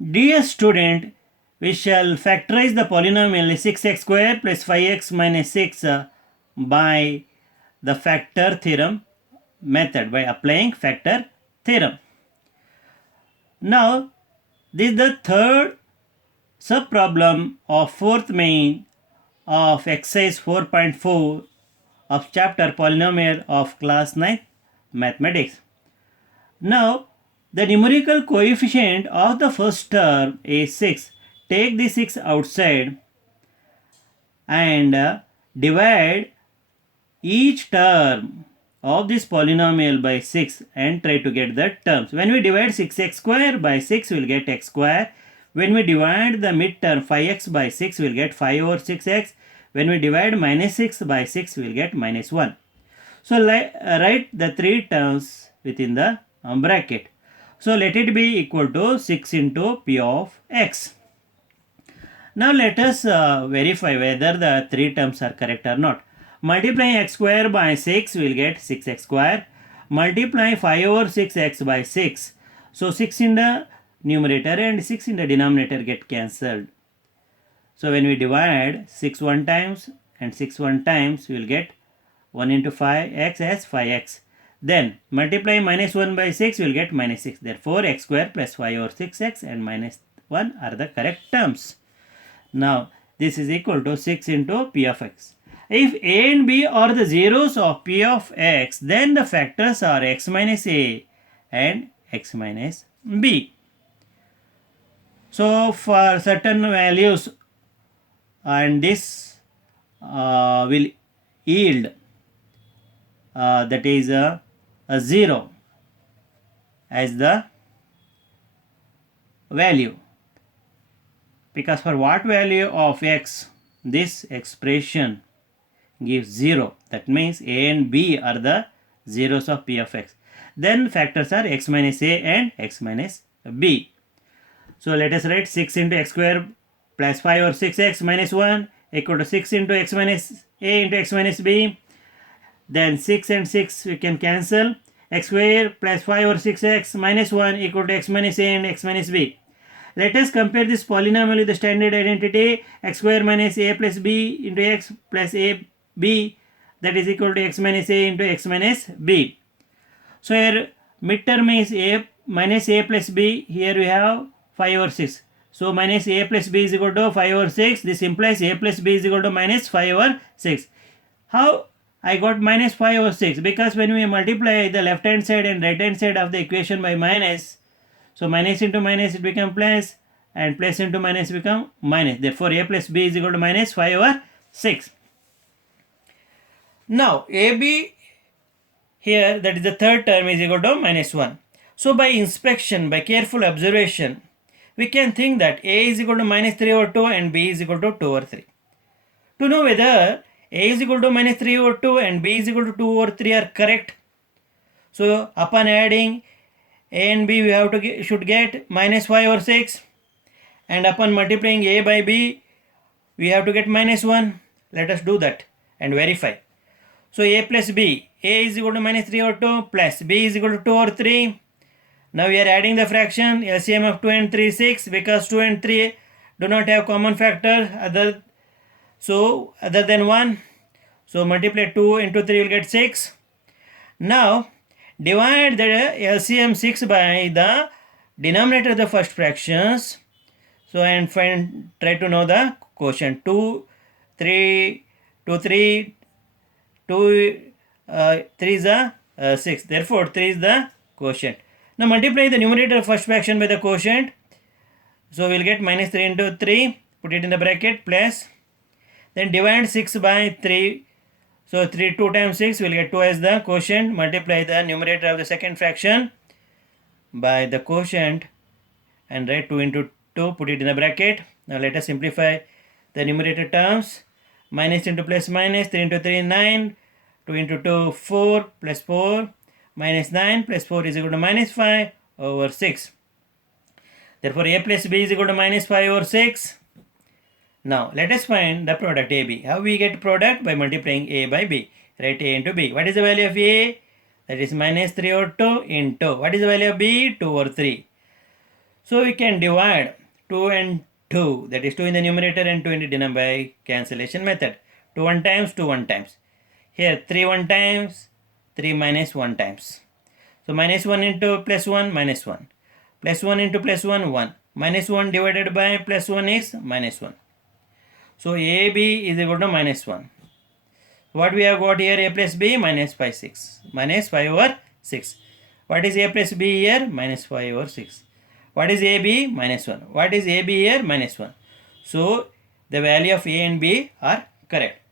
Dear student, we shall factorize the polynomial 6x square plus 5x minus 6 by the factor theorem method, by applying factor theorem. Now, this is the third subproblem of fourth main of exercise 4.4 of chapter Polynomial of class 9 mathematics. Now, the numerical coefficient of the first term is 6. Take the 6 outside and divide each term of this polynomial by 6 and try to get the terms. When we divide 6x square by 6, we will get x square. When we divide the midterm 5x by 6, we will get 5 over 6x. When we divide minus 6 by 6, we will get minus 1. So write the three terms within the bracket. So let it be equal to 6 into p of x. Now let us verify whether the three terms are correct or not. Multiplying x square by 6, we will get 6x square. Multiplying 5 over 6x by 6. So 6 in the numerator and 6 in the denominator get cancelled. So when we divide 6 one times and 6 one times, we will get 1 into 5x as 5x. Then multiply minus 1 by 6, we will get minus 6. Therefore, x square plus 5 over 6x and minus 1 are the correct terms. Now, this is equal to 6 into p of x. If a and b are the zeros of p of x, then the factors are x minus a and x minus b. So, for certain values, and this will yield that is a 0 as the value, because for what value of x this expression gives 0, that means a and b are the zeros of p of x, then factors are x minus a and x minus b. So let us write 6 into x square plus 5 or 6x minus 1 equal to 6 into x minus a into x minus b. Then 6 and 6 we can cancel. X square plus 5 or 6x minus 1 equal to x minus a and x minus b. Let us compare this polynomial with the standard identity x square minus a plus b into x plus a b, that is equal to x minus a into x minus b. So here midterm is a minus a plus b, here we have 5 over 6. So minus a plus b is equal to 5 over 6. This implies a plus b is equal to minus 5 over 6. How I got minus 5 over 6? Because when we multiply the left hand side and right hand side of the equation by minus, so minus into minus it becomes plus and plus into minus become minus. Therefore a plus b is equal to minus 5 over 6. Now ab here, that is the third term, is equal to minus 1. So by inspection, by careful observation, we can think that a is equal to minus 3 over 2 and b is equal to 2 over 3. To know whether a is equal to minus 3 over 2 and b is equal to 2 over 3 are correct, so upon adding a and b we have to should get minus 5 over 6, and upon multiplying a by b we have to get minus 1. Let us do that and verify. So a plus b, a is equal to minus 3 over 2 plus b is equal to 2 over 3. Now we are adding the fraction. LCM of 2 and 3 is 6, because 2 and 3 do not have common factor other than 1. So multiply 2 into 3 will get 6. Now divide the LCM 6 by the denominator of the first fractions. So and try to know the quotient. 2 3 3 is the 6. Therefore 3 is the quotient. Now multiply the numerator of first fraction by the quotient. So we will get minus 3 into 3. Put it in the bracket plus. Then divide 6 by 3. So 3 2 times 6 we will get 2 as the quotient. Multiply the numerator of the second fraction by the quotient and write 2 into 2. Put it in the bracket. Now let us simplify the numerator terms. Minus into plus minus, 3 into 3 9, 2 into 2 4 plus 4 minus 9 plus 4 is equal to minus 5 over 6. Therefore a plus b is equal to minus 5 over 6. Now let us find the product AB. How we get product? By multiplying a by b. Write a into b. What is the value of a? That is minus 3 over 2 into. What is the value of b? 2 over 3. So we can divide 2 and 2, that is 2 in the numerator and 2 in the denominator by cancellation method. 2 1 times, 2 1 times. Here 3 1 times, 3 minus 1 times. So minus 1 into plus 1, minus 1. Plus 1 into plus 1, 1. Minus 1 divided by plus 1 is minus 1. So AB is equal to minus 1. What we have got here, A plus B, minus 5, 6. Minus 5 over 6. What is A plus B here? Minus 5 over 6. What is AB? Minus 1. What is AB here? Minus 1. So the value of A and B are correct.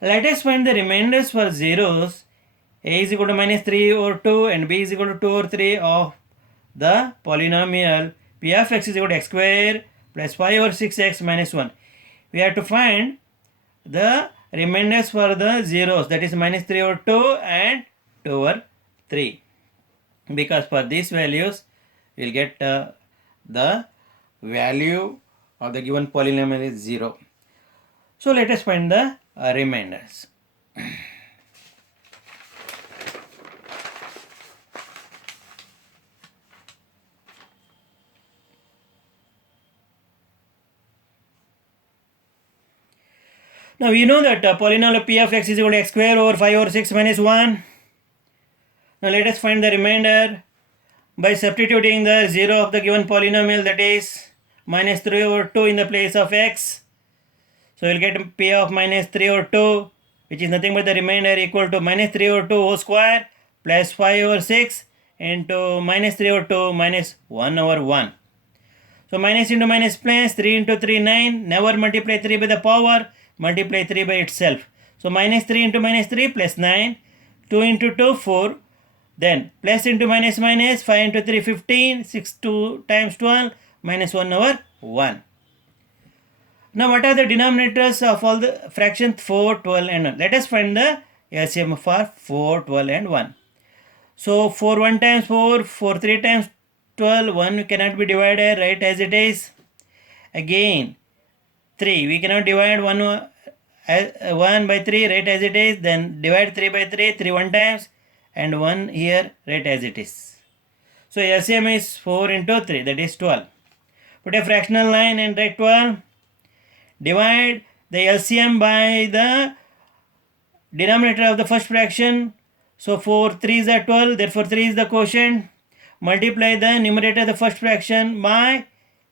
Let us find the remainders for zeros. A is equal to minus 3 over 2 and B is equal to 2 over 3 of the polynomial P of x is equal to x square plus 5 over 6x minus 1. We have to find the remainders for the zeros, that is minus 3 over 2 and 2 over 3. Because for these values, we will get the value of the given polynomial is 0. So let us find the remainders. Now we know that polynomial P of x is equal to x square over 5 over 6 minus 1. Now let us find the remainder by substituting the 0 of the given polynomial, that is minus 3 over 2 in the place of x. So we will get P of minus 3 over 2, which is nothing but the remainder equal to minus 3 over 2 whole square plus 5 over 6 into minus 3 over 2 minus 1 over 1. So minus into minus plus, 3 into 3, 9. Never multiply 3 by the power, multiply 3 by itself. So minus 3 into minus 3 plus 9. 2 into 2, 4. Then plus into minus minus, 5 into 3, 15. 6 2 times 12 minus 1 over 1. Now what are the denominators of all the fractions 4, 12 and 1? Let us find the LCM for 4, 12 and 1. So 4 1 times 4, 4 3 times 12, 1 cannot be divided, right, as it is. Again 3, we cannot divide 1 by 3, right, as it is. Then divide 3 by 3, 3 1 times and 1 here, right, as it is. So LCM is 4 into 3, that is 12. Put a fractional line and write 12. Divide the LCM by the denominator of the first fraction. So 4 3s are 12, therefore 3 is the quotient. Multiply the numerator of the first fraction by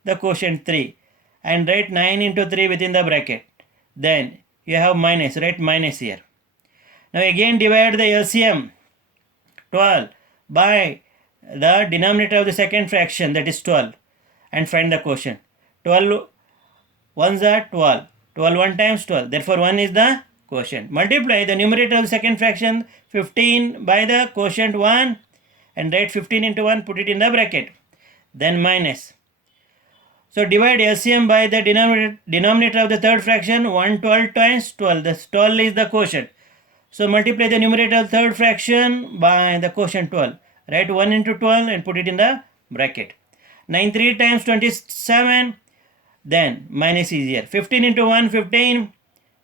the quotient 3 and write 9 into 3 within the bracket. Then you have minus, write minus here. Now again divide the LCM 12 by the denominator of the second fraction, that is 12, and find the quotient. 12 1s are 12. 12 1 times 12, therefore 1 is the quotient. Multiply the numerator of the second fraction 15 by the quotient 1 and write 15 into 1, put it in the bracket. Then minus. So divide LCM by the denominator of the third fraction, 1 12 times 12. The 12 is the quotient. So multiply the numerator of the third fraction by the quotient 12. Write 1 into 12 and put it in the bracket. 9 3 times 27. Then minus is here. 15 into 1, 15.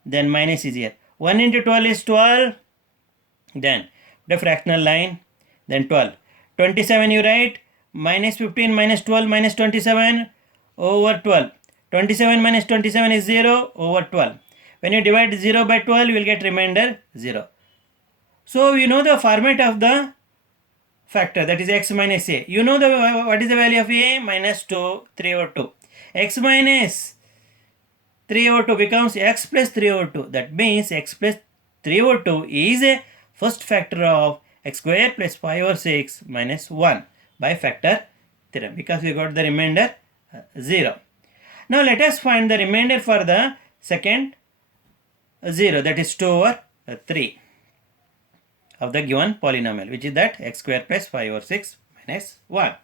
Then minus is here. 1 into 12 is 12. Then the fractional line. Then 12. 27 you write. Minus 15 minus 12 minus 27 over 12. 27 minus 27 is 0 over 12. When you divide 0 by 12, you will get remainder 0. So you know the format of the factor, that is x minus a. You know what is the value of a? Minus 2, 3 over 2. X minus 3 over 2 becomes x plus 3 over 2. That means x plus 3 over 2 is a first factor of x square plus 5 over 6 minus 1 by factor theorem, because we got the remainder 0. Now let us find the remainder for the second 0, that is 2 over 3 of the given polynomial, which is that x square plus 5 over 6 minus 1.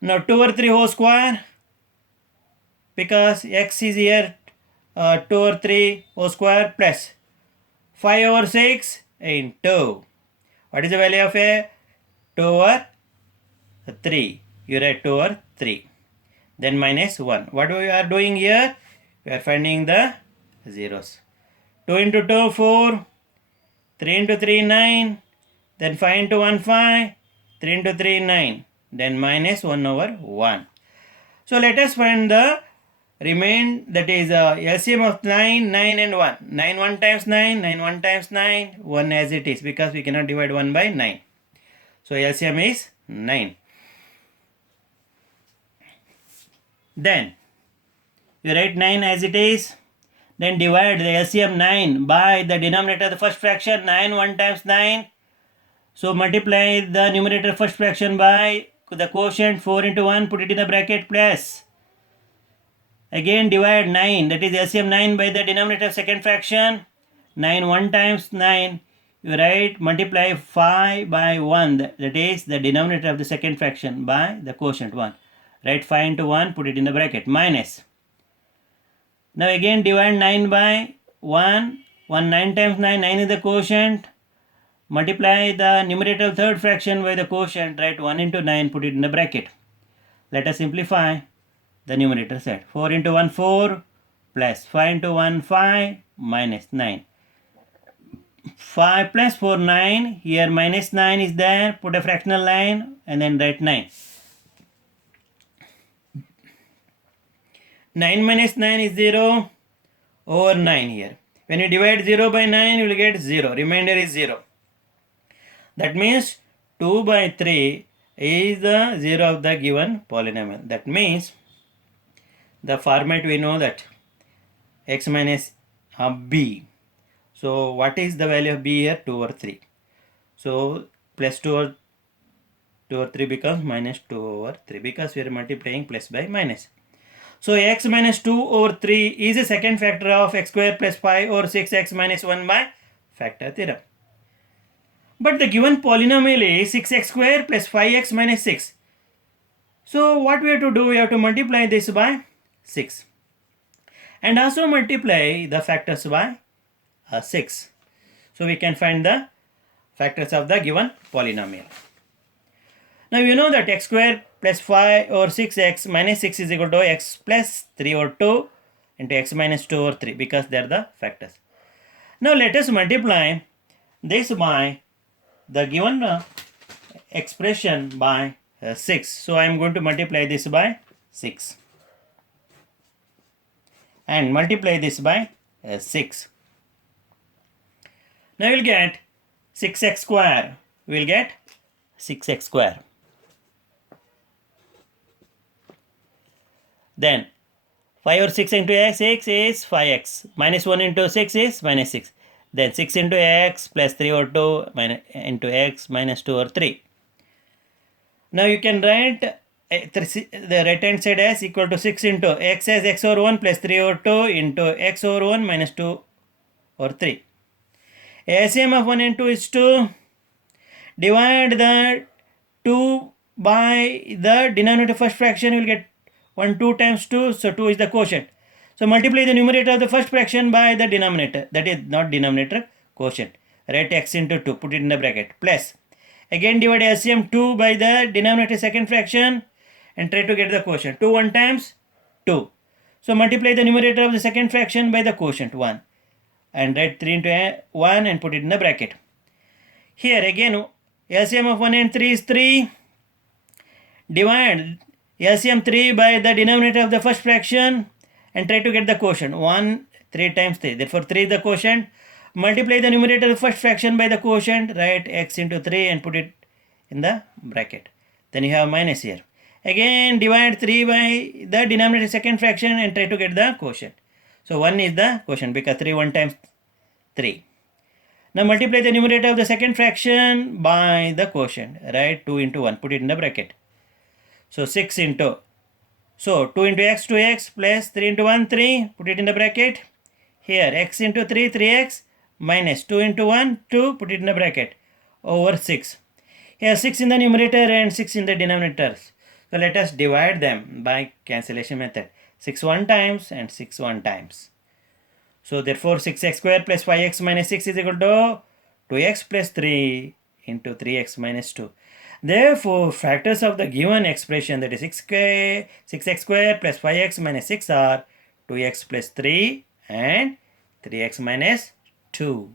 Now 2 over 3 whole square, because x is here 2 over 3 whole square plus 5 over 6 into, what is the value of a? 2 over 3. You write 2 over 3. Then minus 1. What we are doing here? We are finding the zeros. 2 into 2, 4. 3 into 3, 9. Then 5 into 1, 5. 3 into 3, 9. Then minus 1 over 1. So let us find the that is LCM of 9, 9 and 1. 9 1 times 9, 9 1 times 9, 1 as it is because we cannot divide 1 by 9. So LCM is 9. Then you write 9 as it is. Then divide the LCM 9 by the denominator of the first fraction. 9 1 times 9. So multiply the numerator first fraction by the quotient 4 into 1. Put it in the bracket plus. Again divide 9, that is LCM 9 by the denominator of second fraction. 9 1 times 9. You write multiply 5 by 1, that is the denominator of the second fraction by the quotient 1. Write 5 into 1, put it in the bracket, minus. Now again divide 9 by 1. 1 9 times 9, 9 is the quotient. Multiply the numerator of third fraction by the quotient. Write 1 into 9, put it in the bracket. Let us simplify the numerator side. 4 into 1 4 plus 5 into 1 5 minus 9. 5 plus 4 9. Here minus 9 is there. Put a fractional line and then write 9. 9 minus 9 is 0 over 9 here. When you divide 0 by 9, you will get 0. Remainder is 0. That means 2 by 3 is the 0 of the given polynomial. That means the format we know that x minus b. So what is the value of b here? 2 over 3. So plus 2 over 3 becomes minus 2 over 3 because we are multiplying plus by minus. So x minus 2 over 3 is a second factor of x square plus 5 over 6x minus 1 by factor theorem. But the given polynomial is 6x square plus 5x minus 6. So what we have to do? We have to multiply this by 6. And also multiply the factors by 6. So we can find the factors of the given polynomial. Now you know that x square plus 5 over 6x minus 6 is equal to x plus 3 over 2 into x minus 2 over 3 because they are the factors. Now let us multiply this by the given expression by 6. So I am going to multiply this by 6 and multiply this by 6. Now we will get 6x square. We will get 6x square. Then 5 over 6 into x is 5x. Minus 1 into 6 is minus 6. Then 6 into x plus 3 over 2 into x minus 2 over 3. Now you can write the right hand side as equal to 6 into x as x over 1 plus 3 over 2 into x over 1 minus 2 over 3. LCM of 1 and 2 is 2. Divide the 2 by the denominator first fraction. You will get 1 2 times 2. So 2 is the quotient. So multiply the numerator of the first fraction by the denominator. That is not denominator, quotient. Write x into 2. Put it in the bracket. Plus. Again divide LCM 2 by the denominator second fraction and try to get the quotient. 2 1 times 2. So multiply the numerator of the second fraction by the quotient 1. And write 3 into 1 and put it in the bracket. Here again LCM of 1 and 3 is 3. Divide LCM 3 by the denominator of the first fraction and try to get the quotient. 1 3 times 3. Therefore 3 is the quotient. Multiply the numerator of the first fraction by the quotient. Write x into 3 and put it in the bracket. Then you have minus here. Again divide 3 by the denominator second fraction and try to get the quotient. So 1 is the quotient because 3 1 times 3. Now multiply the numerator of the second fraction by the quotient. Write 2 into 1. Put it in the bracket. So 6 into. So 2 into x 2x plus 3 into 1 3. Put it in the bracket. Here x into 3 3x minus 2 into 1 2. Put it in the bracket. Over 6. Here 6 in the numerator and 6 in the denominators. So let us divide them by cancellation method. 6 1 times and 6 1 times. So therefore 6x square plus 5x minus 6 is equal to 2x plus 3 into 3x minus 2. Therefore factors of the given expression, that is 6x square plus 5x minus 6 are 2x plus 3 and 3x minus 2.